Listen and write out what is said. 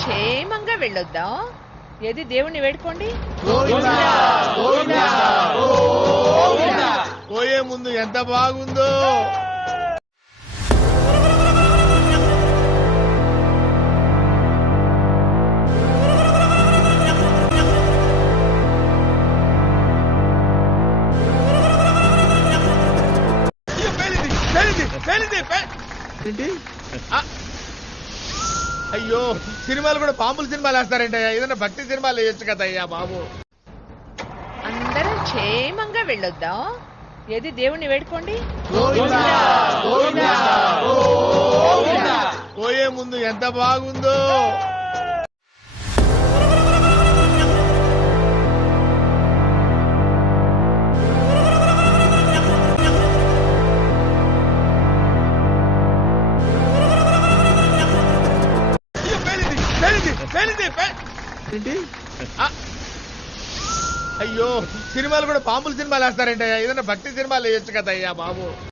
క్షేమంగా వెళ్ళొద్దాం. ఏది దేవుణ్ణి వేడుకోండి. పోయే ముందు ఎంత బాగుందో. అయ్యో, సినిమాలు కూడా బాంబుల సినిమాలు వేస్తారంటయ్యా. ఏదైనా భక్తి సినిమాలు వేయొచ్చు కదయ్యా బాబు. అందరం క్షేమంగా వెళ్ళొద్దాం. ఏది దేవుణ్ణి వేడుకోండి. పోయే ముందు ఎంత బాగుందో. అయ్యో, సినిమాలు కూడా బాంబుల సినిమాలు వేస్తారంటయ్యా. ఏదైనా భక్తి సినిమాలు వేయొచ్చు కదయ్యా బాబు.